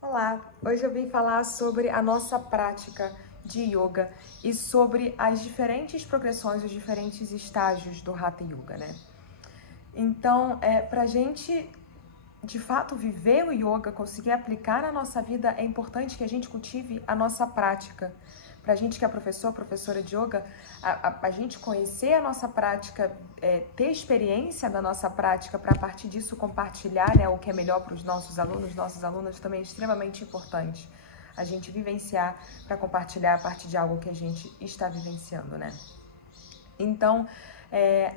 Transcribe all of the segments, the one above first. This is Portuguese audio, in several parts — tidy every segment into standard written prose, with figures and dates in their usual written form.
Olá, hoje eu vim falar sobre a nossa prática de yoga e sobre as diferentes progressões, os diferentes estágios do Hatha Yoga, né? Então, pra gente de fato viver o yoga, conseguir aplicar na nossa vida, é importante que a gente cultive a nossa prática. Pra gente que é professora de yoga, a gente conhecer a nossa prática, ter experiência da nossa prática para a partir disso compartilhar, né, o que é melhor para os nossos alunos, nossas alunas também é extremamente importante. A gente vivenciar para compartilhar a partir de algo que a gente está vivenciando, né? Então,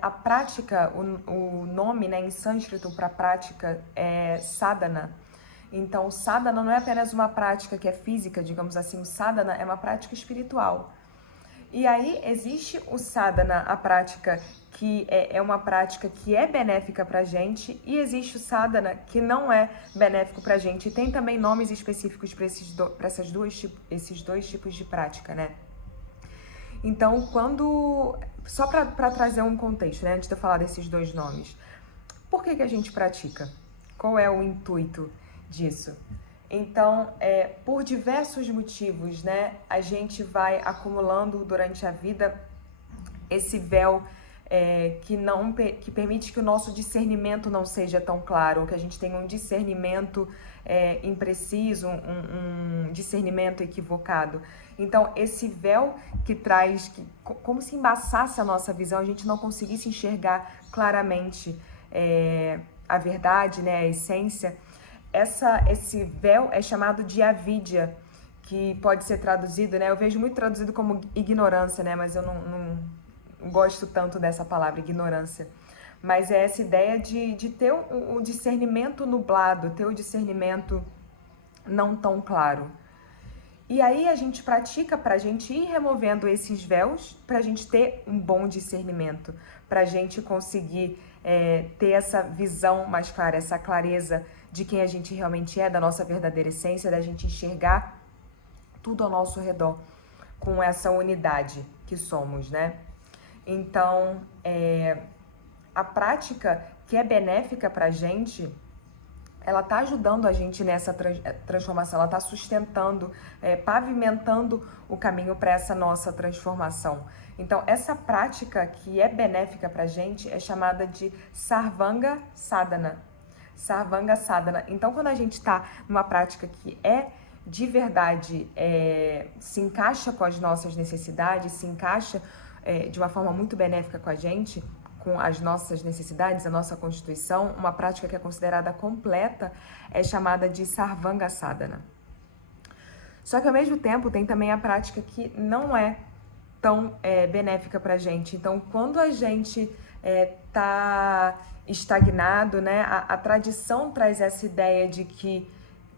a prática, o nome, né, em sânscrito para prática é sadhana. Então, sadhana não é apenas uma prática que é física, digamos assim, o sadhana é uma prática espiritual. E aí existe o sadhana, a prática que é uma prática que é benéfica pra gente, e existe o sadhana que não é benéfico pra gente. E tem também nomes específicos para esses dois tipos de prática, né? Então, só para trazer um contexto, né, antes de eu falar desses dois nomes, por que a gente pratica? Qual é o intuito disso? Então, por diversos motivos, né, a gente vai acumulando durante a vida esse véu que permite que o nosso discernimento não seja tão claro, que a gente tenha um discernimento impreciso, um discernimento equivocado. Então, esse véu que traz, como se embaçasse a nossa visão, a gente não conseguisse enxergar claramente a verdade, né, a essência. Esse véu é chamado de avidya, que pode ser traduzido, né? Eu vejo muito traduzido como ignorância, né? Mas eu não gosto tanto dessa palavra, ignorância. Mas é essa ideia de ter o discernimento nublado, ter o discernimento não tão claro. E aí a gente pratica para a gente ir removendo esses véus, para a gente ter um bom discernimento, para a gente conseguir ter essa visão mais clara, essa clareza de quem a gente realmente é, da nossa verdadeira essência, da gente enxergar tudo ao nosso redor com essa unidade que somos, né? Então, a prática que é benéfica para a gente, ela tá ajudando a gente nessa transformação, ela tá sustentando, pavimentando o caminho para essa nossa transformação. Então, essa prática que é benéfica pra gente é chamada de Sarvanga Sadhana. Sarvanga Sadhana. Então, quando a gente está numa prática que de verdade se encaixa com as nossas necessidades, se encaixa de uma forma muito benéfica com a gente, com as nossas necessidades, a nossa constituição, uma prática que é considerada completa é chamada de Sarvanga Sadhana. Só que ao mesmo tempo tem também a prática que não é tão benéfica pra gente. Então, quando a gente tá estagnado, né, a tradição traz essa ideia de que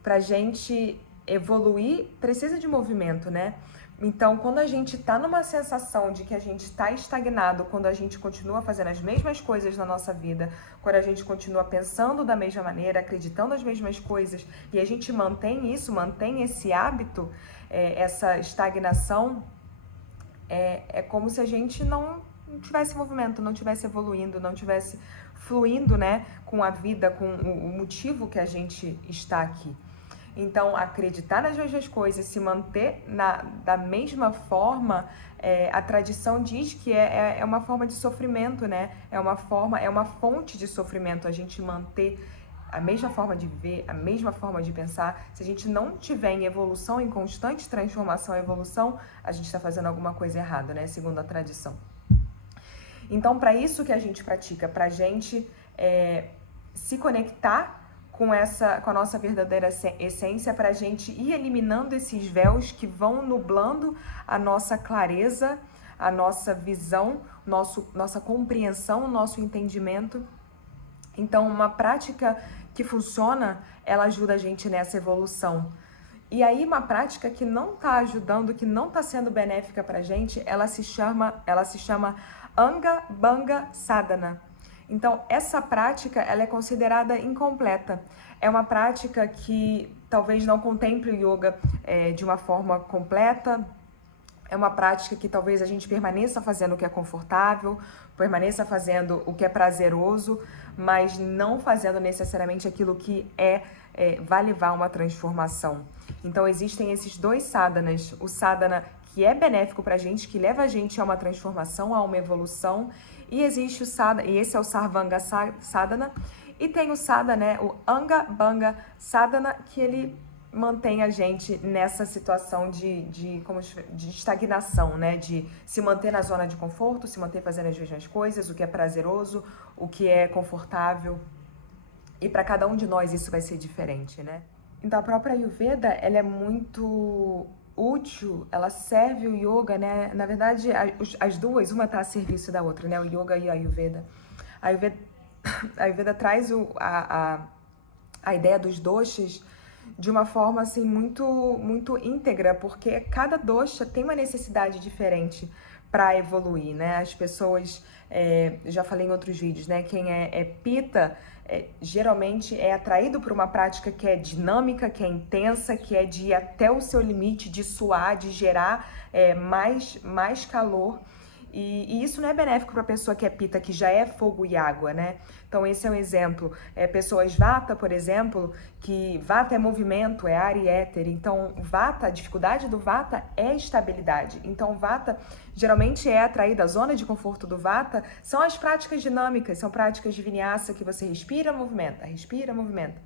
pra gente evoluir precisa de movimento, né? Então, quando a gente tá numa sensação de que a gente tá estagnado, quando a gente continua fazendo as mesmas coisas na nossa vida, quando a gente continua pensando da mesma maneira, acreditando as mesmas coisas, e a gente mantém isso, mantém esse hábito, essa estagnação, é como se a gente não tivesse movimento, não tivesse evoluindo, não tivesse fluindo, né, com a vida, com o motivo que a gente está aqui. Então, acreditar nas mesmas coisas, se manter da mesma forma, a tradição diz que é uma forma de sofrimento, né? É uma fonte de sofrimento a gente manter a mesma forma de viver, a mesma forma de pensar. Se a gente não tiver em evolução, em constante transformação e evolução, a gente está fazendo alguma coisa errada, né? Segundo a tradição. Então, para isso que a gente pratica, para a gente se conectar com a nossa verdadeira essência, para a gente ir eliminando esses véus que vão nublando a nossa clareza, a nossa visão, nossa compreensão, nosso entendimento. Então, uma prática que funciona, ela ajuda a gente nessa evolução. E aí, uma prática que não está ajudando, que não está sendo benéfica para a gente, ela se chama Anga Banga Sadhana. Então, essa prática, ela é considerada incompleta. É uma prática que talvez não contemple o yoga de uma forma completa. É uma prática que talvez a gente permaneça fazendo o que é confortável, permaneça fazendo o que é prazeroso, mas não fazendo necessariamente aquilo que é vai levar a uma transformação. Então existem esses dois sadhanas, o sadhana que é benéfico pra gente, que leva a gente a uma transformação, a uma evolução, e existe o sadhana, e esse é o Sarvanga Sadhana, e tem o sadhana, né, o Anga Banga Sadhana, que ele mantém a gente nessa situação de estagnação, né? De se manter na zona de conforto, se manter fazendo as mesmas coisas, o que é prazeroso, o que é confortável. E para cada um de nós isso vai ser diferente, né? Então a própria Ayurveda, ela é muito útil, ela serve o yoga, né? Na verdade, as duas, uma está a serviço da outra, né? O yoga e a Ayurveda. A Ayurveda traz a ideia dos doshas de uma forma assim muito íntegra, porque cada dosha tem uma necessidade diferente para evoluir, né? As pessoas, já falei em outros vídeos, né? Quem é Pitta geralmente é atraído por uma prática que é dinâmica, que é intensa, que é de ir até o seu limite, de suar, de gerar mais calor. E isso não é benéfico para a pessoa que é Pitta, que já é fogo e água, né? Então esse é um exemplo. Pessoas Vata, por exemplo, que Vata é movimento, é ar e éter. Então Vata, a dificuldade do Vata é estabilidade. Então Vata geralmente é atraída, a zona de conforto do Vata são as práticas dinâmicas, são práticas de vinyasa que você respira, movimenta, respira, movimenta.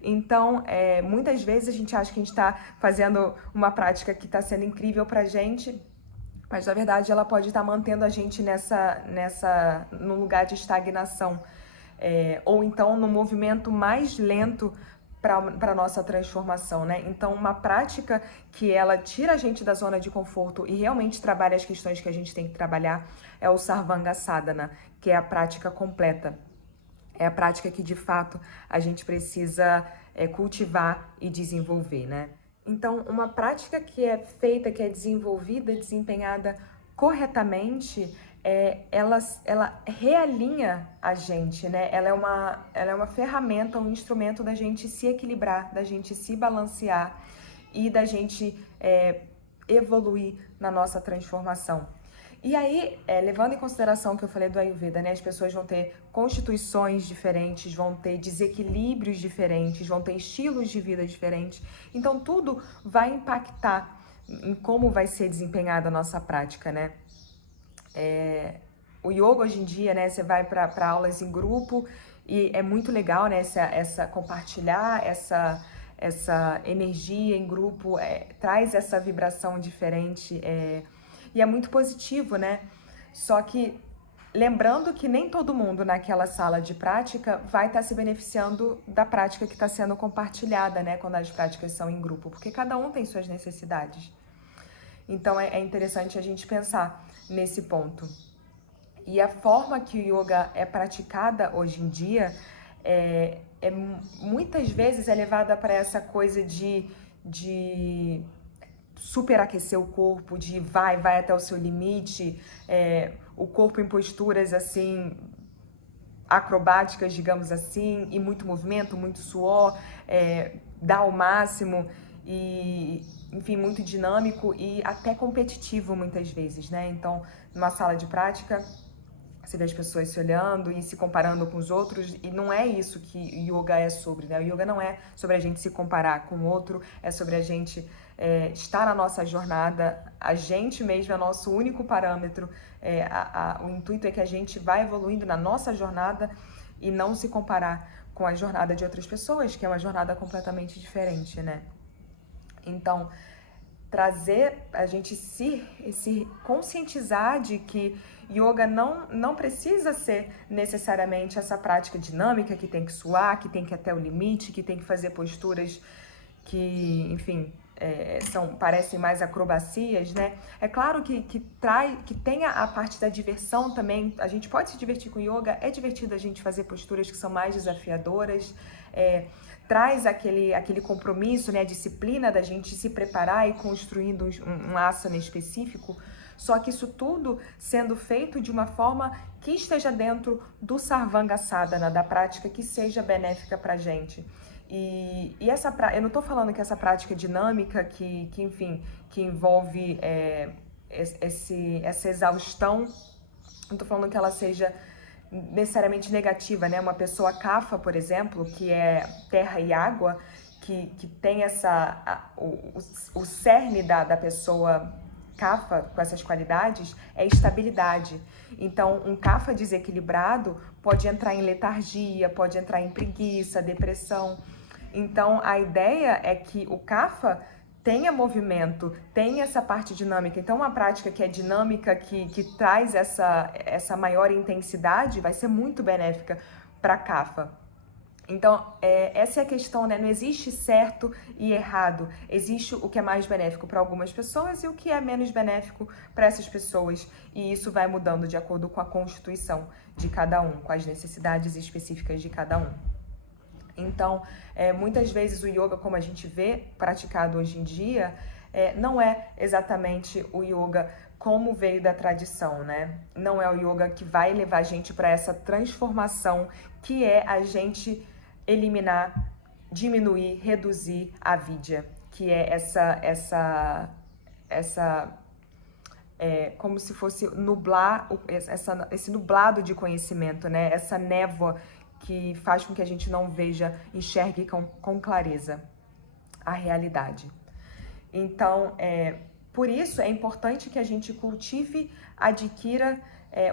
Então, muitas vezes a gente acha que a gente está fazendo uma prática que está sendo incrível pra gente, mas na verdade ela pode estar mantendo a gente num lugar de estagnação, ou então no movimento mais lento para a nossa transformação, né? Então uma prática que ela tira a gente da zona de conforto e realmente trabalha as questões que a gente tem que trabalhar é o Sarvanga Sadhana, que é a prática completa. É a prática que de fato a gente precisa cultivar e desenvolver, né? Então, uma prática que é feita, que é desenvolvida, desempenhada corretamente, ela realinha a gente, né? Ela é uma ferramenta, um instrumento da gente se equilibrar, da gente se balancear e da gente evoluir na nossa transformação. E aí, levando em consideração o que eu falei do Ayurveda, né? As pessoas vão ter constituições diferentes, vão ter desequilíbrios diferentes, vão ter estilos de vida diferentes. Então, tudo vai impactar em como vai ser desempenhada a nossa prática, né? O yoga hoje em dia, né? Você vai para aulas em grupo e é muito legal, né? Compartilhar essa energia em grupo, traz essa vibração diferente, e é muito positivo, né? Só que lembrando que nem todo mundo naquela sala de prática vai estar se beneficiando da prática que está sendo compartilhada, né? Quando as práticas são em grupo, porque cada um tem suas necessidades. Então é interessante a gente pensar nesse ponto. E a forma que o yoga é praticada hoje em dia muitas vezes é levada para essa coisa de superaquecer o corpo, de vai até o seu limite, o corpo em posturas assim acrobáticas, digamos assim, e muito movimento, muito suor, dá o máximo e, enfim, muito dinâmico e até competitivo muitas vezes, né? Então, numa sala de prática, você vê as pessoas se olhando e se comparando com os outros, e não é isso que yoga é sobre, né? O yoga não é sobre a gente se comparar com o outro, é sobre a gente estar na nossa jornada, a gente mesmo é nosso único parâmetro, o intuito é que a gente vá evoluindo na nossa jornada e não se comparar com a jornada de outras pessoas, que é uma jornada completamente diferente, né? Então, trazer a gente se conscientizar de que yoga não precisa ser necessariamente essa prática dinâmica que tem que suar, que tem que ir até o limite, que tem que fazer posturas que, enfim, parecem mais acrobacias, né? É claro que tem a parte da diversão também. A gente pode se divertir com yoga, é divertido a gente fazer posturas que são mais desafiadoras, traz aquele compromisso, né, a disciplina da gente se preparar e construindo um asana específico, só que isso tudo sendo feito de uma forma que esteja dentro do Sarvanga Sadhana, da prática que seja benéfica pra gente. E eu não estou falando que essa prática dinâmica, enfim, que envolve essa exaustão, não estou falando que ela seja necessariamente negativa, né? Uma pessoa kapha, por exemplo, que é terra e água, que tem o cerne da pessoa kapha com essas qualidades é estabilidade. Então, um kapha desequilibrado pode entrar em letargia, pode entrar em preguiça, depressão. Então, a ideia é que o kapha tenha movimento, tem essa parte dinâmica. Então, uma prática que é dinâmica, que traz essa maior intensidade, vai ser muito benéfica para kapha. Então, essa é a questão, né? Não existe certo e errado. Existe o que é mais benéfico para algumas pessoas e o que é menos benéfico para essas pessoas. E isso vai mudando de acordo com a constituição de cada um, com as necessidades específicas de cada um. Então, muitas vezes o yoga, como a gente vê praticado hoje em dia, não é exatamente o yoga como veio da tradição, né? Não é o yoga que vai levar a gente para essa transformação que é a gente eliminar, diminuir, reduzir a vidya, que é como se fosse nublar, esse nublado de conhecimento, né? Essa névoa que faz com que a gente não veja, enxergue com clareza a realidade. Então, por isso é importante que a gente cultive, adquira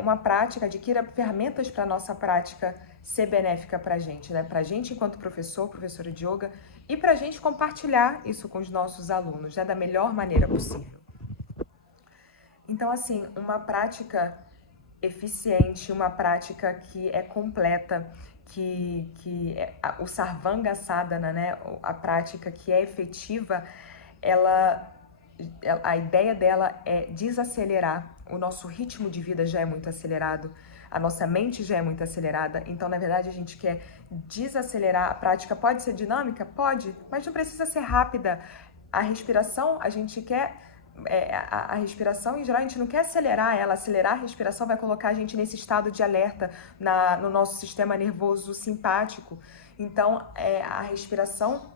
uma prática, adquira ferramentas para a nossa prática ser benéfica para a gente, né? Para a gente enquanto professora de yoga, e para a gente compartilhar isso com os nossos alunos, né? Da melhor maneira possível. Então, assim, uma prática eficiente, uma prática que é completa, o Sarvanga Sadhana, né? A prática que é efetiva, a ideia dela é desacelerar. O nosso ritmo de vida já é muito acelerado, a nossa mente já é muito acelerada, então na verdade a gente quer desacelerar. A prática pode ser dinâmica? Pode, mas não precisa ser rápida. A respiração, a gente quer, a respiração em geral, a gente não quer acelerar ela. Acelerar a respiração vai colocar a gente nesse estado de alerta no nosso sistema nervoso simpático. Então a respiração,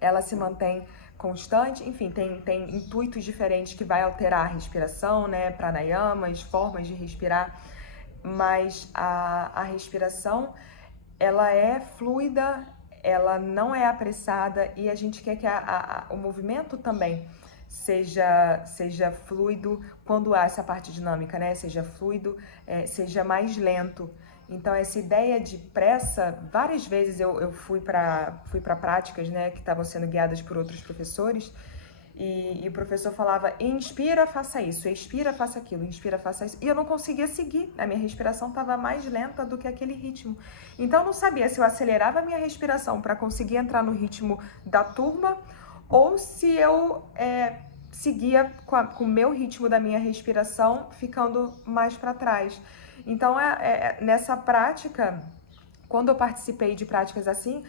ela se mantém constante, enfim, tem intuitos diferentes que vai alterar a respiração, né, pranayamas, formas de respirar, mas a respiração, ela é fluida, ela não é apressada e a gente quer que o movimento também seja fluido quando há essa parte dinâmica, né, seja fluido, seja mais lento. Então, essa ideia de pressa, várias vezes eu fui para práticas, né, que estavam sendo guiadas por outros professores, e o professor falava, inspira, faça isso, expira, faça aquilo, inspira, faça isso. E eu não conseguia seguir, a minha respiração estava mais lenta do que aquele ritmo. Então, eu não sabia se eu acelerava a minha respiração para conseguir entrar no ritmo da turma, ou se eu seguia com o meu ritmo da minha respiração, ficando mais para trás. Então, nessa prática, quando eu participei de práticas assim,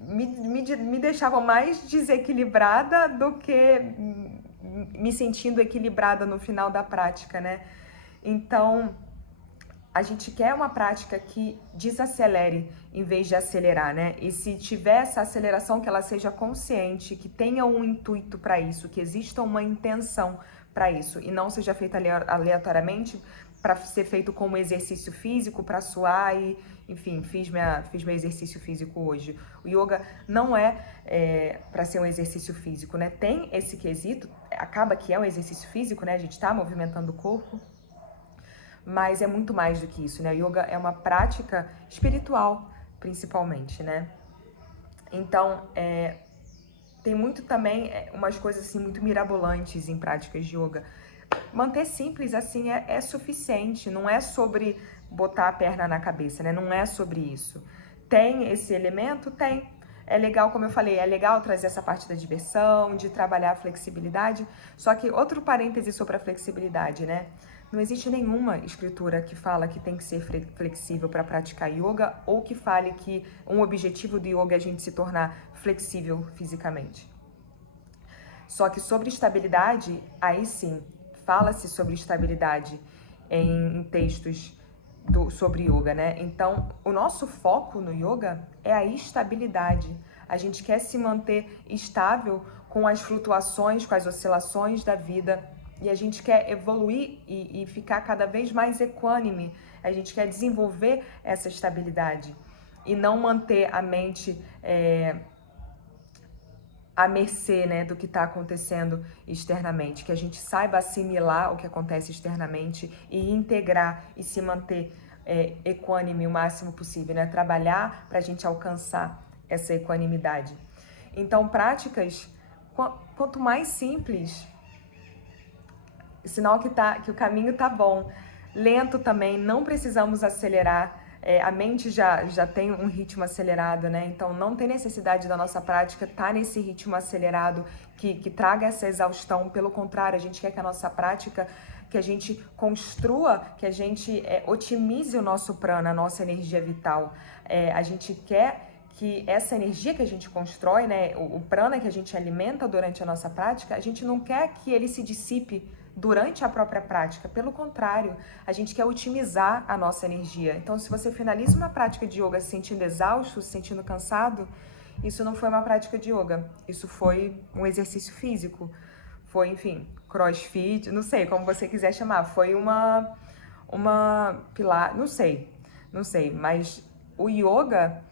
me deixavam mais desequilibrada do que me sentindo equilibrada no final da prática, né? Então, a gente quer uma prática que desacelere em vez de acelerar, né? E se tiver essa aceleração, que ela seja consciente, que tenha um intuito para isso, que exista uma intenção para isso, e não seja feita aleatoriamente, para ser feito como exercício físico, para suar e, enfim, fiz meu exercício físico hoje. O yoga não é para ser um exercício físico, né? Tem esse quesito, acaba que é um exercício físico, né? A gente está movimentando o corpo, mas é muito mais do que isso, né? O yoga é uma prática espiritual, principalmente, né? Então, tem muito também umas coisas assim muito mirabolantes em práticas de yoga. Manter simples assim é suficiente, não é sobre botar a perna na cabeça, né? Não é sobre isso. Tem esse elemento? Tem. É legal, como eu falei, é legal trazer essa parte da diversão, de trabalhar a flexibilidade. Só que outro parêntese sobre a flexibilidade, né? Não existe nenhuma escritura que fala que tem que ser flexível para praticar yoga ou que fale que um objetivo do yoga é a gente se tornar flexível fisicamente. Só que sobre estabilidade, aí sim, fala-se sobre estabilidade em textos sobre yoga, né? Então, o nosso foco no yoga é a estabilidade. A gente quer se manter estável com as flutuações, com as oscilações da vida E a gente quer evoluir e ficar cada vez mais equânime. A gente quer desenvolver essa estabilidade e não manter a mente à mercê, né, do que está acontecendo externamente. Que a gente saiba assimilar o que acontece externamente e integrar e se manter equânime o máximo possível, né? Trabalhar para a gente alcançar essa equanimidade. Então, práticas, quanto mais simples, sinal que o caminho tá bom. Lento também, não precisamos acelerar. A mente já tem um ritmo acelerado, né? Então não tem necessidade da nossa prática estar nesse ritmo acelerado que traga essa exaustão. Pelo contrário, a gente quer que a nossa prática, que a gente construa, que a gente otimize o nosso prana, a nossa energia vital. A gente quer que essa energia que a gente constrói, né, o prana que a gente alimenta durante a nossa prática, a gente não quer que ele se dissipe durante a própria prática. Pelo contrário, a gente quer otimizar a nossa energia. Então, se você finaliza uma prática de yoga se sentindo exausto, se sentindo cansado, isso não foi uma prática de yoga. Isso foi um exercício físico. Foi, enfim, crossfit, não sei como você quiser chamar. Foi uma pilar, não sei, mas o yoga,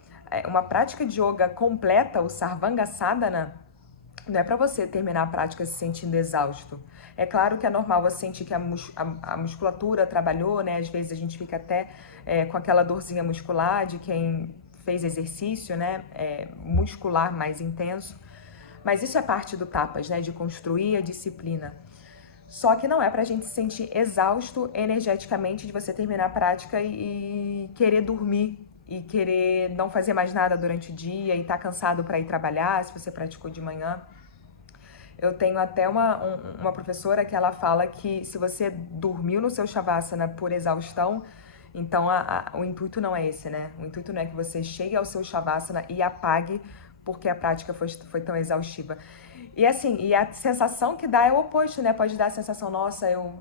uma prática de yoga completa, o Sarvanga Sadhana, não é para você terminar a prática se sentindo exausto. É claro que é normal você sentir que a musculatura trabalhou, né? Às vezes a gente fica até com aquela dorzinha muscular de quem fez exercício, né? Muscular mais intenso. Mas isso é parte do tapas, né? De construir a disciplina. Só que não é pra gente se sentir exausto energeticamente de você terminar a prática e querer dormir e querer não fazer mais nada durante o dia e tá cansado para ir trabalhar, se você praticou de manhã. Eu tenho até uma professora que ela fala que se você dormiu no seu Shavasana por exaustão, então o intuito não é esse, né? O intuito não é que você chegue ao seu Shavasana e apague porque a prática foi tão exaustiva. E assim, e a sensação que dá é o oposto, né? Pode dar a sensação, nossa, eu,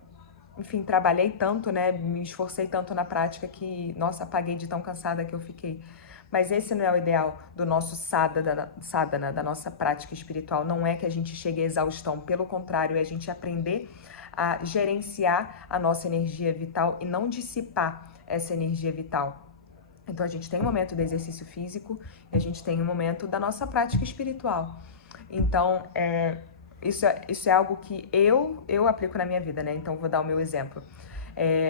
enfim, trabalhei tanto, né? Me esforcei tanto na prática que, nossa, apaguei de tão cansada que eu fiquei. Mas esse não é o ideal do nosso sadhana, da nossa prática espiritual. Não é que a gente chegue à exaustão, pelo contrário, é a gente aprender a gerenciar a nossa energia vital e não dissipar essa energia vital. Então a gente tem um momento do exercício físico e a gente tem um momento da nossa prática espiritual. Então, isso é algo que eu aplico na minha vida, né? Então vou dar o meu exemplo.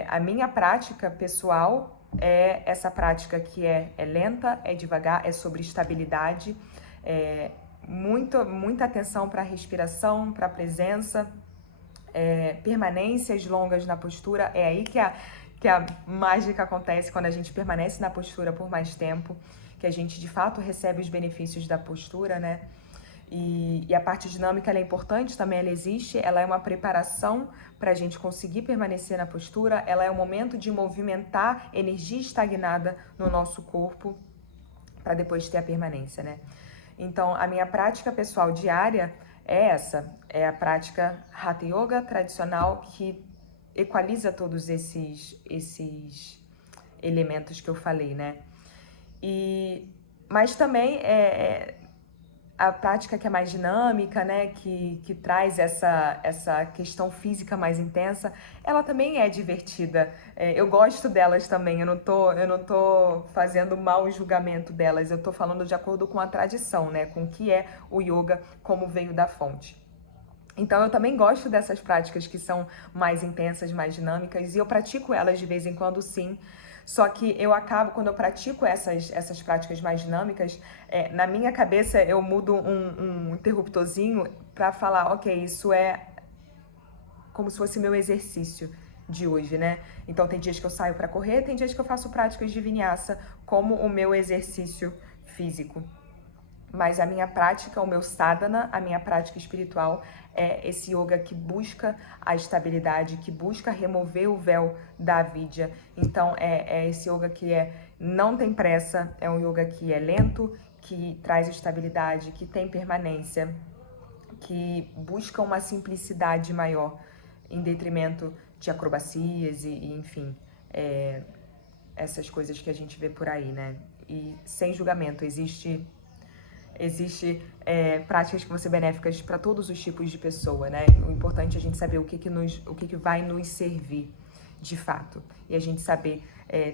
A minha prática pessoal é essa prática que é lenta, é devagar, é sobre estabilidade, muita atenção para a respiração, para a presença, permanências longas na postura. É aí que a mágica acontece, quando a gente permanece na postura por mais tempo, que a gente de fato recebe os benefícios da postura, né? E a parte dinâmica ela é importante também, ela existe, ela é uma preparação para a gente conseguir permanecer na postura, ela é um momento de movimentar energia estagnada no nosso corpo para depois ter a permanência, né? Então, a minha prática pessoal diária é essa, é a prática Hatha Yoga tradicional que equaliza todos esses elementos que eu falei, né? Mas também a prática que é mais dinâmica, né, que traz essa questão física mais intensa, ela também é divertida. Eu gosto delas também, eu não tô fazendo mau julgamento delas, eu tô falando de acordo com a tradição, né, com o que é o yoga, como veio da fonte. Então eu também gosto dessas práticas que são mais intensas, mais dinâmicas, e eu pratico elas de vez em quando, sim. Só que eu acabo, quando eu pratico essas práticas mais dinâmicas, na minha cabeça eu mudo um interruptorzinho para falar, ok, isso é como se fosse meu exercício de hoje, né? Então tem dias que eu saio para correr, tem dias que eu faço práticas de vinyasa como o meu exercício físico. Mas a minha prática, o meu sadhana, a minha prática espiritual é esse yoga que busca a estabilidade, que busca remover o véu da avidya. Então é esse yoga que não tem pressa, é um yoga que é lento, que traz estabilidade, que tem permanência, que busca uma simplicidade maior em detrimento de acrobacias e enfim, essas coisas que a gente vê por aí, né? E sem julgamento, Existe práticas que vão ser benéficas para todos os tipos de pessoa, né? O importante é a gente saber o que vai nos servir de fato. E a gente saber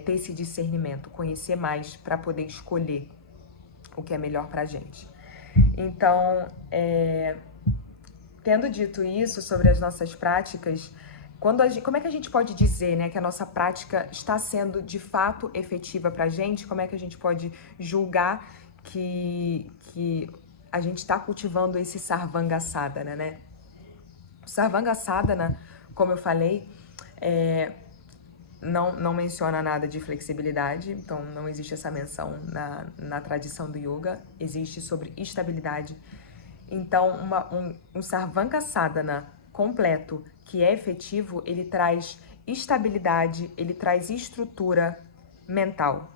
ter esse discernimento, conhecer mais para poder escolher o que é melhor pra gente. Então, tendo dito isso sobre as nossas práticas, como é que a gente pode dizer, né, que a nossa prática está sendo de fato efetiva pra gente? Como é que a gente pode julgar que a gente está cultivando esse Sarvanga Sadhana, né? O Sarvanga Sadhana, como eu falei, não menciona nada de flexibilidade, então não existe essa menção na tradição do yoga, existe sobre estabilidade. Então, um Sarvanga Sadhana completo, que é efetivo, ele traz estabilidade, ele traz estrutura mental,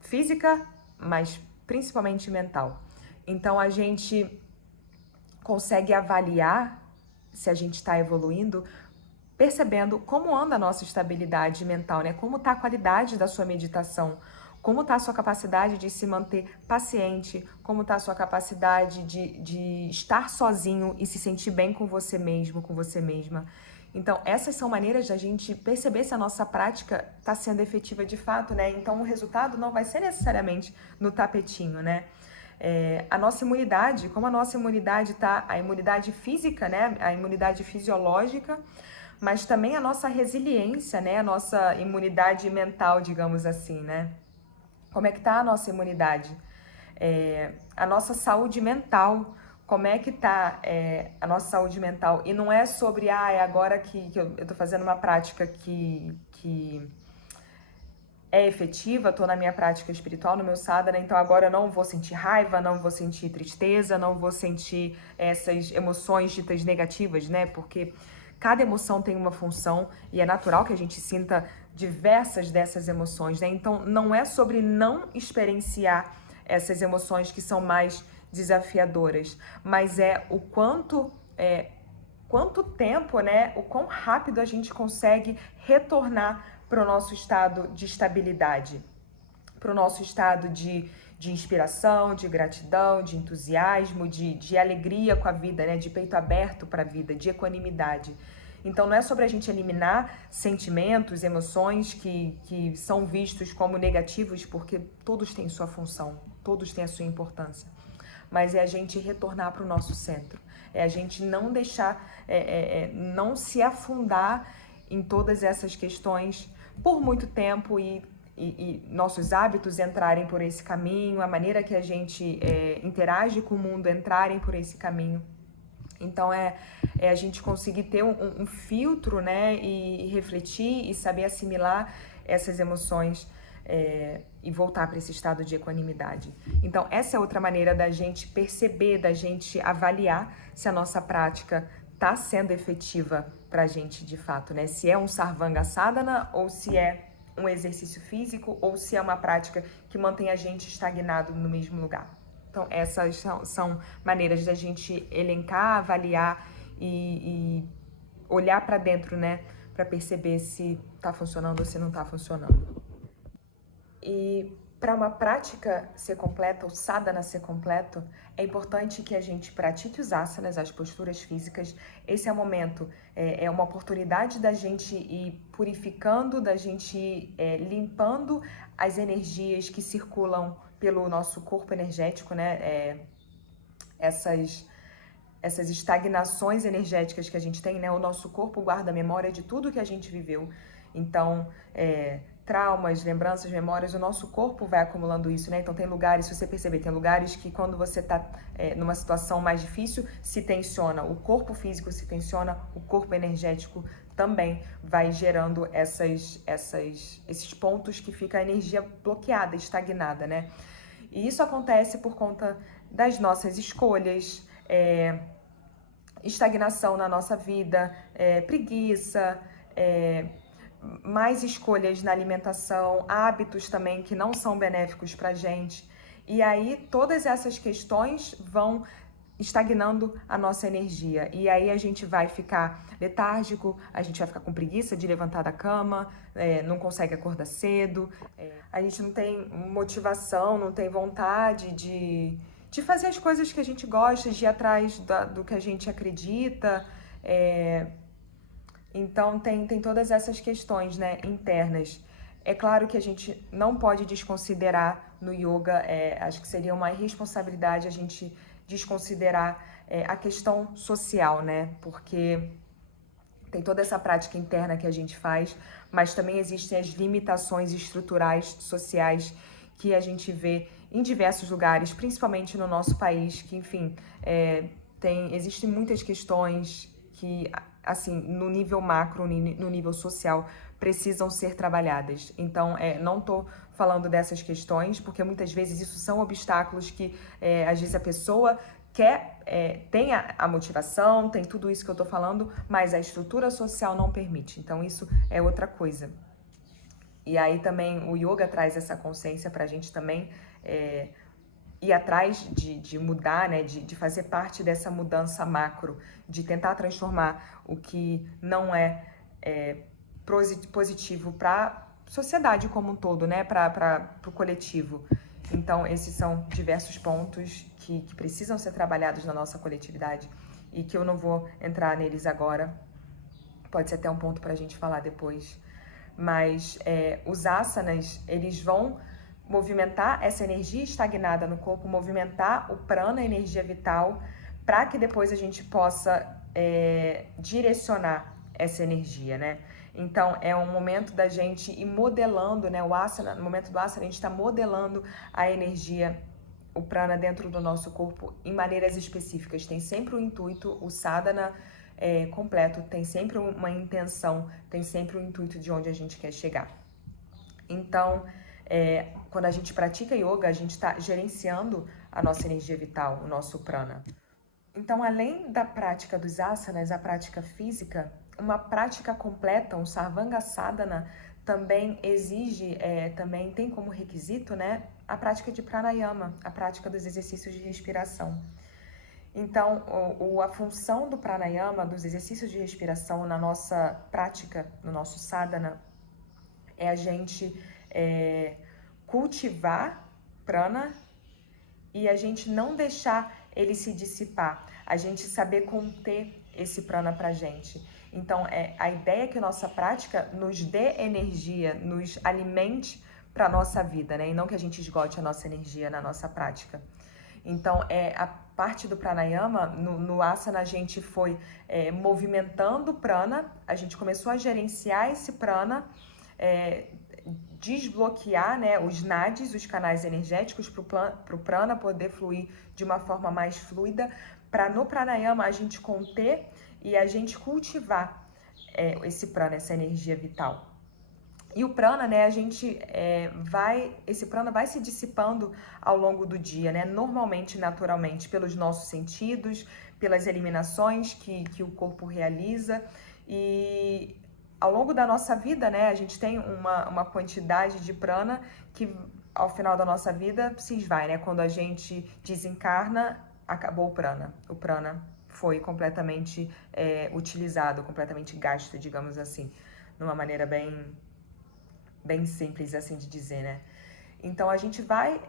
física, mas principalmente mental. Então, a gente consegue avaliar se a gente está evoluindo percebendo como anda a nossa estabilidade mental, né? Como está a qualidade da sua meditação, como está a sua capacidade de se manter paciente, como está a sua capacidade de estar sozinho e se sentir bem com você mesmo, com você mesma. Então, essas são maneiras da gente perceber se a nossa prática está sendo efetiva de fato, né? Então, o resultado não vai ser necessariamente no tapetinho, né? A nossa imunidade, como a nossa imunidade está, a imunidade física, né? A imunidade fisiológica, mas também a nossa resiliência, né? A nossa imunidade mental, digamos assim, né? Como é que tá a nossa imunidade? A nossa saúde mental, como é que tá a nossa saúde mental? E não é sobre, é agora que eu tô fazendo uma prática que é efetiva, tô na minha prática espiritual, no meu sadhana, então agora eu não vou sentir raiva, não vou sentir tristeza, não vou sentir essas emoções ditas negativas, né? Porque cada emoção tem uma função e é natural que a gente sinta diversas dessas emoções, né? Então, não é sobre não experienciar essas emoções que são mais desafiadoras, mas é o quanto tempo, né? O quão rápido a gente consegue retornar para o nosso estado de estabilidade, para o nosso estado de inspiração, de gratidão, de entusiasmo, de alegria com a vida, né? De peito aberto para a vida, de equanimidade. Então, não é sobre a gente eliminar sentimentos, emoções que são vistos como negativos, porque todos têm sua função, todos têm a sua importância. Mas é a gente retornar para o nosso centro. É a gente não deixar, não se afundar em todas essas questões por muito tempo e nossos hábitos entrarem por esse caminho, a maneira que a gente interage com o mundo entrarem por esse caminho. Então, a gente conseguir ter um filtro, né, e refletir e saber assimilar essas emoções e voltar para esse estado de equanimidade. Então, essa é outra maneira da gente perceber, da gente avaliar se a nossa prática está sendo efetiva para a gente de fato, né? Se é um Sarvanga Sadhana ou se é um exercício físico ou se é uma prática que mantém a gente estagnado no mesmo lugar. Então, essas são maneiras da gente elencar, avaliar e olhar para dentro, né? Para perceber se está funcionando ou se não está funcionando. E para uma prática ser completa, o sadhana ser completo, é importante que a gente pratique os asanas, as posturas físicas. Esse é o momento, é uma oportunidade da gente ir purificando, da gente ir limpando as energias que circulam pelo nosso corpo energético, né? Essas estagnações energéticas que a gente tem, né? O nosso corpo guarda a memória de tudo que a gente viveu. Então, traumas, lembranças, memórias, o nosso corpo vai acumulando isso, né? Então, tem lugares, se você perceber, tem lugares que quando você tá numa situação mais difícil, se tensiona. O corpo físico se tensiona, o corpo energético também vai gerando esses pontos que fica a energia bloqueada, estagnada, né? E isso acontece por conta das nossas escolhas, estagnação na nossa vida, preguiça, mais escolhas na alimentação, hábitos também que não são benéficos pra gente. E aí todas essas questões vão estagnando a nossa energia. E aí a gente vai ficar letárgico, a gente vai ficar com preguiça de levantar da cama, não consegue acordar cedo, a gente não tem motivação, não tem vontade de fazer as coisas que a gente gosta, de ir atrás do que a gente acredita. Então, tem todas essas questões, né, internas. É claro que a gente não pode desconsiderar no yoga, acho que seria uma irresponsabilidade a gente desconsiderar a questão social, né? Porque tem toda essa prática interna que a gente faz, mas também existem as limitações estruturais, sociais, que a gente vê em diversos lugares, principalmente no nosso país, que, enfim, existem muitas questões que, assim, no nível macro, no nível social, precisam ser trabalhadas. Então, não estou falando dessas questões, porque muitas vezes isso são obstáculos que, às vezes, a pessoa tem a motivação, tem tudo isso que eu tô falando, mas a estrutura social não permite. Então, isso é outra coisa. E aí também o yoga traz essa consciência pra gente também ir atrás de mudar, né, de fazer parte dessa mudança macro, de tentar transformar o que não é positivo para a sociedade como um todo, né, para o coletivo. Então, esses são diversos pontos que precisam ser trabalhados na nossa coletividade e que eu não vou entrar neles agora. Pode ser até um ponto para a gente falar depois. Mas os asanas, eles vão movimentar essa energia estagnada no corpo, movimentar o prana, a energia vital, para que depois a gente possa direcionar essa energia, né? Então, é um momento da gente ir modelando, né? O asana, no momento do asana, a gente está modelando a energia, o prana dentro do nosso corpo em maneiras específicas. Tem sempre o intuito, o sadhana completo, tem sempre uma intenção, tem sempre o intuito de onde a gente quer chegar. Então, quando a gente pratica yoga, a gente está gerenciando a nossa energia vital, o nosso prana. Então, além da prática dos asanas, a prática física, uma prática completa, um sarvanga sadhana, também exige, também tem como requisito, né, a prática de pranayama, a prática dos exercícios de respiração. Então, a função do pranayama, dos exercícios de respiração na nossa prática, no nosso sadhana, é a gente cultivar prana e a gente não deixar ele se dissipar, a gente saber conter esse prana pra gente. Então, a ideia é que a nossa prática nos dê energia, nos alimente para a nossa vida, né? E não que a gente esgote a nossa energia na nossa prática. Então, a parte do pranayama, no asana a gente foi movimentando o prana, a gente começou a gerenciar esse prana, desbloquear, né, os nadis, os canais energéticos, para o prana poder fluir de uma forma mais fluida, para no pranayama a gente conter e a gente cultivar esse prana, essa energia vital. E o prana, né, esse prana vai se dissipando ao longo do dia, né, normalmente, naturalmente, pelos nossos sentidos, pelas eliminações que o corpo realiza. E ao longo da nossa vida, né, a gente tem uma quantidade de prana que ao final da nossa vida se esvai, né, quando a gente desencarna, acabou o prana. O prana foi completamente utilizado, completamente gasto, digamos assim, numa maneira bem simples assim de dizer, né? Então a gente vai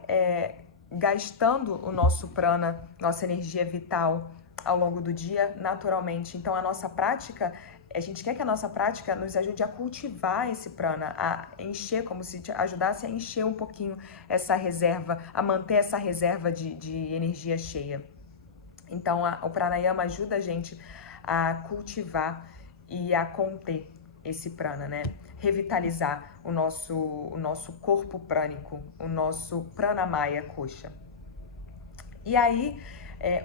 gastando o nosso prana, nossa energia vital ao longo do dia naturalmente. Então a nossa prática, a gente quer que a nossa prática nos ajude a cultivar esse prana, a encher, como se ajudasse a encher um pouquinho essa reserva, a manter essa reserva de energia cheia. Então o pranayama ajuda a gente a cultivar e a conter esse prana, né? Revitalizar o nosso corpo prânico, o nosso pranamaya kosha. E aí,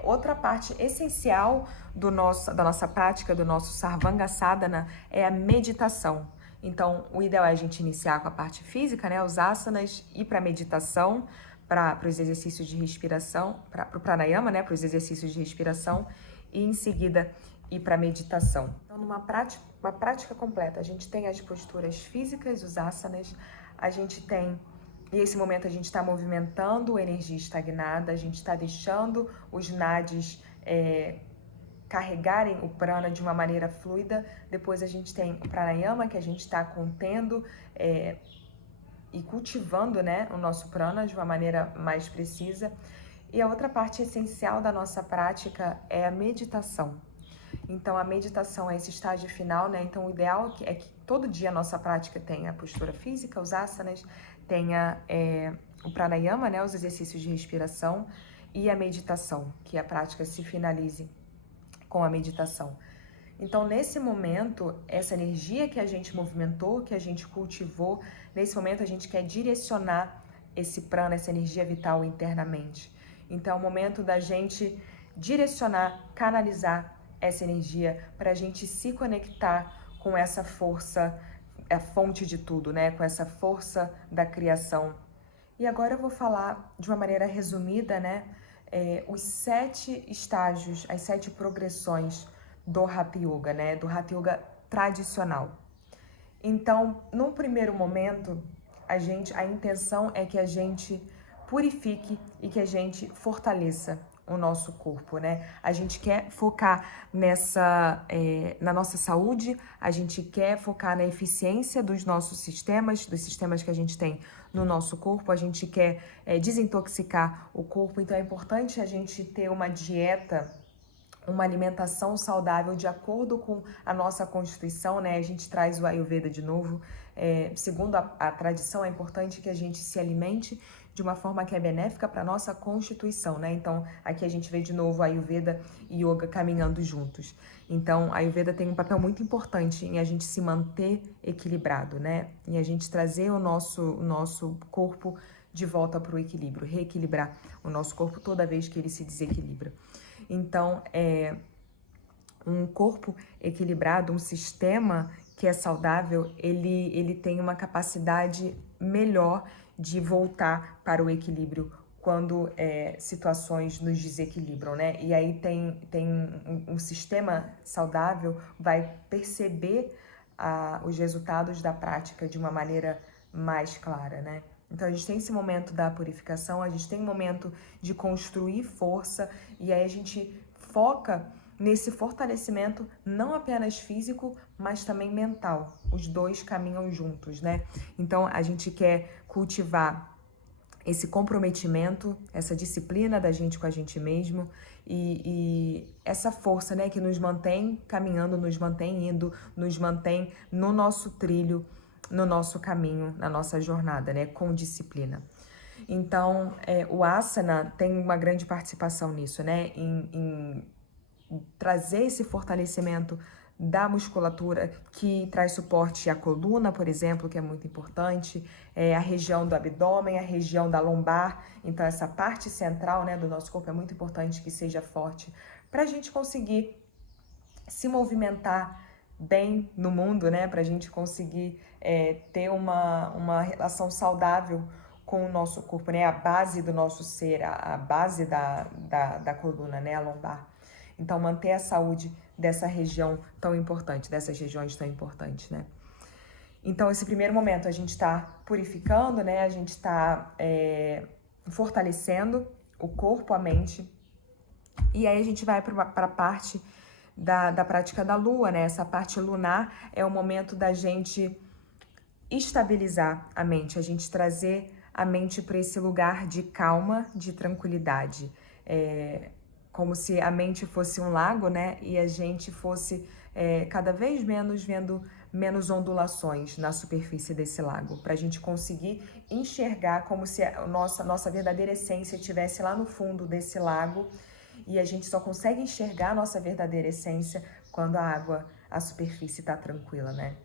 outra parte essencial da nossa prática, do nosso sarvanga sadhana, é a meditação. Então, o ideal é a gente iniciar com a parte física, né, os asanas, ir para a meditação, para os exercícios de respiração, para o pranayama, né, para os exercícios de respiração, e em seguida ir para a meditação. Então, uma prática completa, a gente tem as posturas físicas, os asanas, a gente tem, e esse momento a gente está movimentando energia estagnada, a gente está deixando os nadis carregarem o prana de uma maneira fluida. Depois a gente tem o pranayama, que a gente está contendo e cultivando, né, o nosso prana de uma maneira mais precisa. E a outra parte essencial da nossa prática é a meditação. Então, a meditação é esse estágio final, né? Então, o ideal é que todo dia a nossa prática tenha a postura física, os asanas, tenha o pranayama, né? Os exercícios de respiração e a meditação, que a prática se finalize com a meditação. Então, nesse momento, essa energia que a gente movimentou, que a gente cultivou, nesse momento a gente quer direcionar esse prana, essa energia vital internamente. Então, é o momento da gente direcionar, canalizar essa energia para a gente se conectar com essa força, a fonte de tudo, né? Com essa força da criação. E agora eu vou falar de uma maneira resumida, né? Os 7 estágios, as 7 progressões do Hatha Yoga, né? Do Hatha Yoga tradicional. Então, num primeiro momento, a intenção é que a gente purifique e que a gente fortaleça o nosso corpo, né? A gente quer focar na nossa saúde, a gente quer focar na eficiência dos nossos sistemas, dos sistemas que a gente tem no nosso corpo, a gente quer desintoxicar o corpo, então é importante a gente ter uma dieta, uma alimentação saudável de acordo com a nossa constituição, né? A gente traz o Ayurveda de novo. Segundo a tradição, é importante que a gente se alimente de uma forma que é benéfica para a nossa constituição, né? Então, aqui a gente vê de novo Ayurveda e Yoga caminhando juntos. Então, a Ayurveda tem um papel muito importante em a gente se manter equilibrado, né? Em a gente trazer o nosso corpo de volta para o equilíbrio, reequilibrar o nosso corpo toda vez que ele se desequilibra. Então, um corpo equilibrado, um sistema que é saudável, ele tem uma capacidade melhor de voltar para o equilíbrio quando situações nos desequilibram, né? E aí um sistema saudável vai perceber os resultados da prática de uma maneira mais clara, né? Então, a gente tem esse momento da purificação, a gente tem um momento de construir força, e aí a gente foca nesse fortalecimento não apenas físico, mas também mental. Os dois caminham juntos, né? Então, a gente quer cultivar esse comprometimento, essa disciplina da gente com a gente mesmo e essa força, né, que nos mantém caminhando, nos mantém indo, nos mantém no nosso trilho, no nosso caminho, na nossa jornada, né, com disciplina. Então, o asana tem uma grande participação nisso, né, em trazer esse fortalecimento da musculatura, que traz suporte à coluna, por exemplo, que é muito importante, a região do abdômen, a região da lombar. Então, essa parte central, né, do nosso corpo é muito importante que seja forte para a gente conseguir se movimentar bem no mundo, né, para a gente conseguir ter uma relação saudável com o nosso corpo, né, a base do nosso ser, a base da coluna, né, a lombar. Então, manter a saúde dessa região tão importante, dessas regiões tão importantes, né? Então, esse primeiro momento a gente está purificando, né? A gente está fortalecendo o corpo, a mente. E aí a gente vai para a parte da prática da lua, né? Essa parte lunar é o momento da gente estabilizar a mente, a gente trazer a mente para esse lugar de calma, de tranquilidade. Como se a mente fosse um lago, né? E a gente fosse cada vez menos vendo menos ondulações na superfície desse lago, para a gente conseguir enxergar como se a nossa verdadeira essência estivesse lá no fundo desse lago, e a gente só consegue enxergar a nossa verdadeira essência quando a água, a superfície está tranquila, né?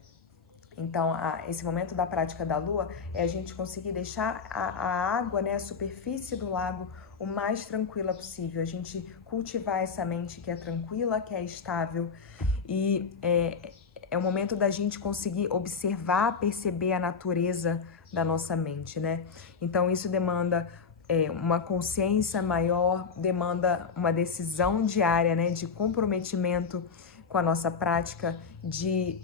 Então, esse momento da prática da lua é a gente conseguir deixar a água, né, a superfície do lago, o mais tranquila possível. A gente cultivar essa mente que é tranquila, que é estável. E é o momento da gente conseguir observar, perceber a natureza da nossa mente, né? Então, isso demanda uma consciência maior, demanda uma decisão diária, né, de comprometimento com a nossa prática, de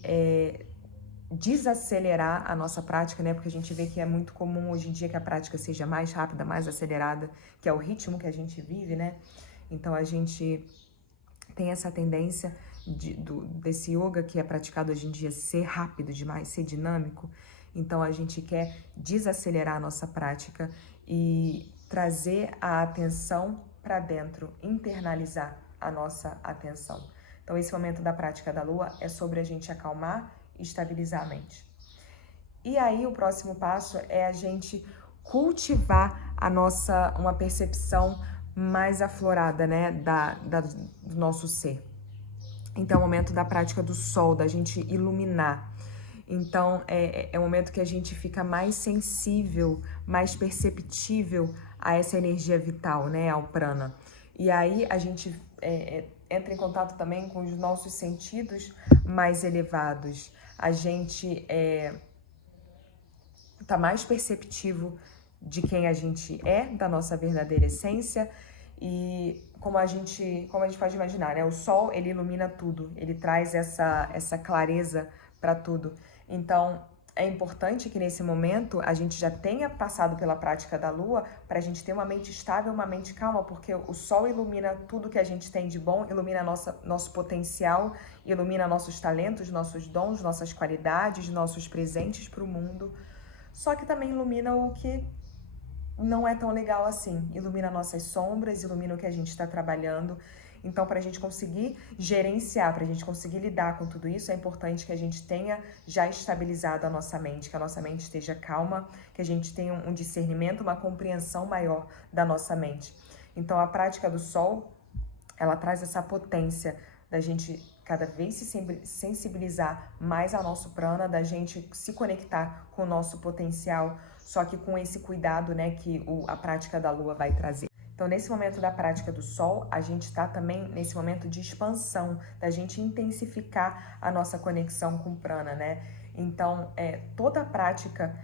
desacelerar a nossa prática, né? Porque a gente vê que é muito comum hoje em dia que a prática seja mais rápida, mais acelerada, que é o ritmo que a gente vive, né? Então a gente tem essa tendência desse yoga que é praticado hoje em dia ser rápido demais, ser dinâmico. Então a gente quer desacelerar a nossa prática e trazer a atenção para dentro, internalizar a nossa atenção. Então, esse momento da prática da lua é sobre a gente acalmar e estabilizar a mente. E aí, o próximo passo é a gente cultivar uma percepção mais aflorada, né, do nosso ser. Então, é o momento da prática do sol, da gente iluminar. Então, é o momento que a gente fica mais sensível, mais perceptível a essa energia vital, né, ao prana. E aí, a gente entra em contato também com os nossos sentidos mais elevados. A gente tá mais perceptivo de quem a gente é, da nossa verdadeira essência. E como a gente pode imaginar, né? O sol, ele ilumina tudo, ele traz essa clareza para tudo. Então, é importante que nesse momento a gente já tenha passado pela prática da lua para a gente ter uma mente estável, uma mente calma, porque o sol ilumina tudo que a gente tem de bom, ilumina nosso potencial, ilumina nossos talentos, nossos dons, nossas qualidades, nossos presentes para o mundo. Só que também ilumina o que não é tão legal assim. Ilumina nossas sombras, ilumina o que a gente está trabalhando. Então, para a gente conseguir gerenciar, para a gente conseguir lidar com tudo isso, é importante que a gente tenha já estabilizado a nossa mente, que a nossa mente esteja calma, que a gente tenha um discernimento, uma compreensão maior da nossa mente. Então, a prática do sol, ela traz essa potência da gente cada vez se sensibilizar mais ao nosso prana, da gente se conectar com o nosso potencial, só que com esse cuidado, né, que a prática da lua vai trazer. Então, nesse momento da prática do sol, a gente está também nesse momento de expansão, da gente intensificar a nossa conexão com o prana, né? Então, toda a prática,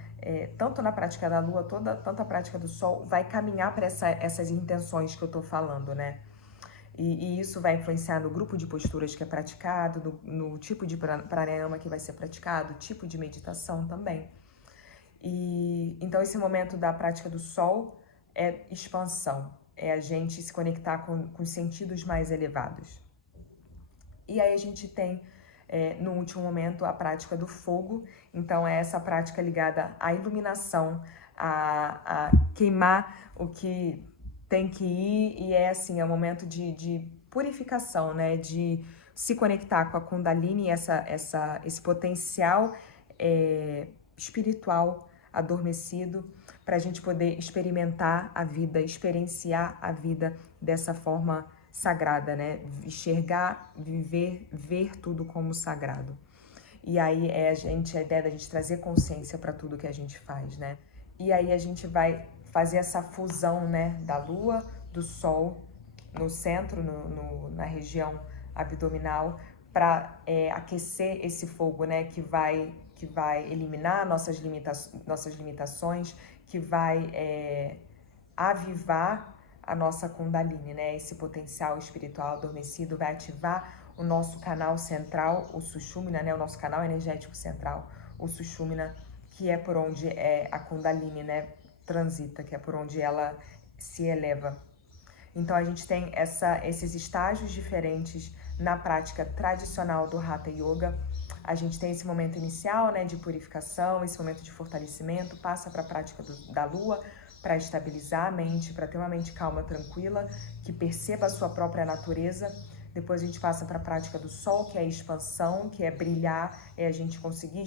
tanto na prática da lua, tanto a prática do sol, vai caminhar para essas intenções que eu tô falando, né? E isso vai influenciar no grupo de posturas que é praticado, no tipo de pranayama que vai ser praticado, tipo de meditação também. E então esse momento da prática do sol é expansão, é a gente se conectar com os sentidos mais elevados. E aí a gente tem, no último momento, a prática do fogo. Então é essa prática ligada à iluminação, a queimar o que tem que ir, e é assim, é um momento de purificação, né? De se conectar com a Kundalini, esse potencial espiritual adormecido, para a gente poder experimentar a vida, experienciar a vida dessa forma sagrada, né? Enxergar, viver, ver tudo como sagrado. E aí a ideia da gente trazer consciência para tudo que a gente faz, né? E aí a gente vai fazer essa fusão, né, da lua, do sol no centro, na região abdominal, para aquecer esse fogo, né, que vai eliminar nossas limitações, que vai avivar a nossa Kundalini, né, esse potencial espiritual adormecido, vai ativar o nosso canal central, o Sushumna, né, o nosso canal energético central, o Sushumna, que é por onde a Kundalini, né, transita, que é por onde ela se eleva. Então a gente tem esses estágios diferentes na prática tradicional do Hatha Yoga. A gente tem esse momento inicial, né, de purificação, esse momento de fortalecimento, passa para a prática da lua, para estabilizar a mente, para ter uma mente calma, tranquila, que perceba a sua própria natureza. Depois a gente passa para a prática do sol, que é a expansão, que é brilhar, é a gente conseguir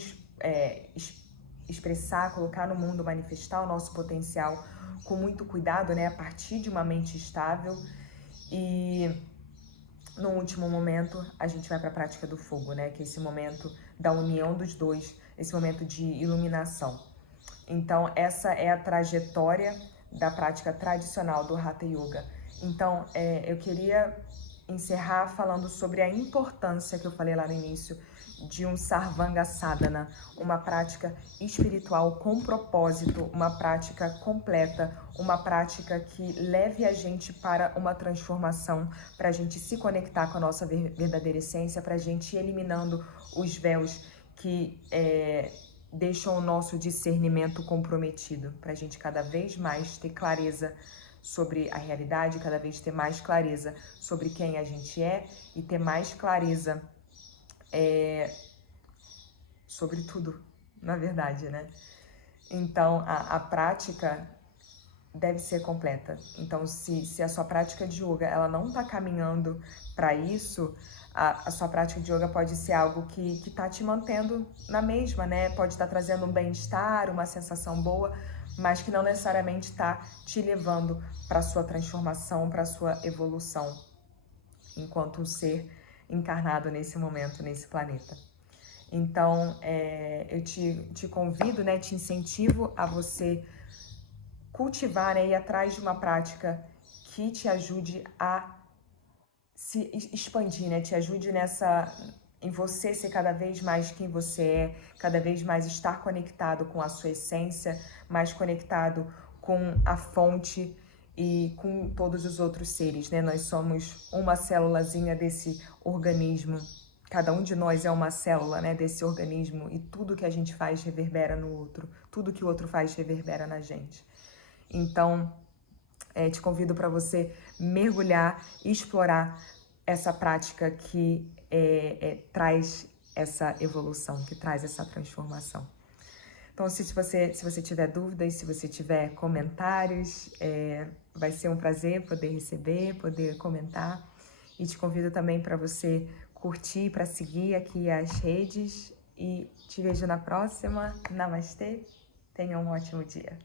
expressar, colocar no mundo, manifestar o nosso potencial com muito cuidado, né, a partir de uma mente estável. E no último momento a gente vai para a prática do fogo, né, que é esse momento da união dos dois, esse momento de iluminação. Então essa é a trajetória da prática tradicional do Hatha Yoga. Então eu queria encerrar falando sobre a importância que eu falei lá no início de um Sarvanga Sadhana, uma prática espiritual com propósito, uma prática completa, uma prática que leve a gente para uma transformação, para a gente se conectar com a nossa verdadeira essência, para a gente ir eliminando os véus que deixam o nosso discernimento comprometido, para a gente cada vez mais ter clareza sobre a realidade, cada vez ter mais clareza sobre quem a gente é e ter mais clareza sobre tudo, na verdade, né? Então, a prática deve ser completa. Então, se a sua prática de yoga ela não está caminhando para isso, a sua prática de yoga pode ser algo que está te mantendo na mesma, né? Pode estar trazendo um bem-estar, uma sensação boa, mas que não necessariamente está te levando para a sua transformação, para a sua evolução, enquanto um ser encarnado nesse momento, nesse planeta. Então, eu te convido, né, te incentivo a você cultivar, né, ir atrás de uma prática que te ajude a se expandir, né, te ajude em você ser cada vez mais quem você é, cada vez mais estar conectado com a sua essência, mais conectado com a fonte e com todos os outros seres, né? Nós somos uma célulazinha desse organismo. Cada um de nós é uma célula, né, desse organismo, e tudo que a gente faz reverbera no outro, tudo que o outro faz reverbera na gente. Então, te convido para você mergulhar e explorar essa prática que traz essa evolução, que traz essa transformação. Então, se você tiver dúvidas, se você tiver comentários, vai ser um prazer poder receber, poder comentar. E te convido também para você curtir, para seguir aqui as redes. E te vejo na próxima. Namastê. Tenha um ótimo dia.